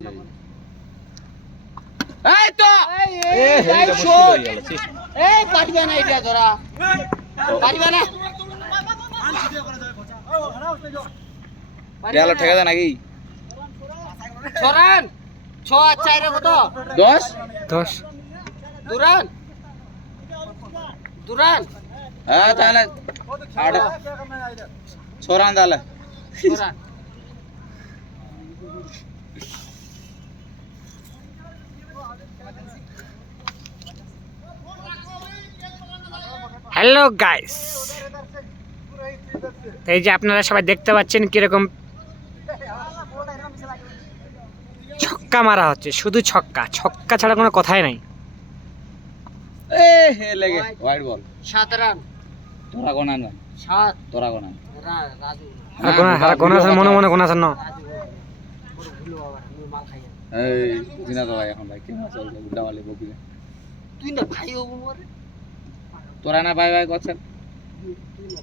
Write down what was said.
এই তো এই শট এই পারবে না এটা ধরা পারবে না গেল ঠেকা দে নাকি 6 রান 6 আর 4 এর কত 10 দুরান হ্যাঁ তাহলে 6 রান তাহলে 6 রান হ্যালো গাইস, এই যে আপনারা সবাই দেখতে পাচ্ছেন কিরকম ছক্কা মারা হচ্ছে, শুধু ছক্কা ছক্কা ছাড়া কোনো কথাই নাই। এ হে লেগে ওয়াইড বল 7 রান তোরা গোনা না 7 তোরা গোনা রাজু গোনা মনে মনে গোনা না। পুরো ভুলো আবার আমি মাল খাই এই দিনা তো ভাই এখন ভাই কেন চলছে বুড়া वाले বকিলে তুই না ভাই হবো মরে তোরা না ভাই ভাই করছেন তুই না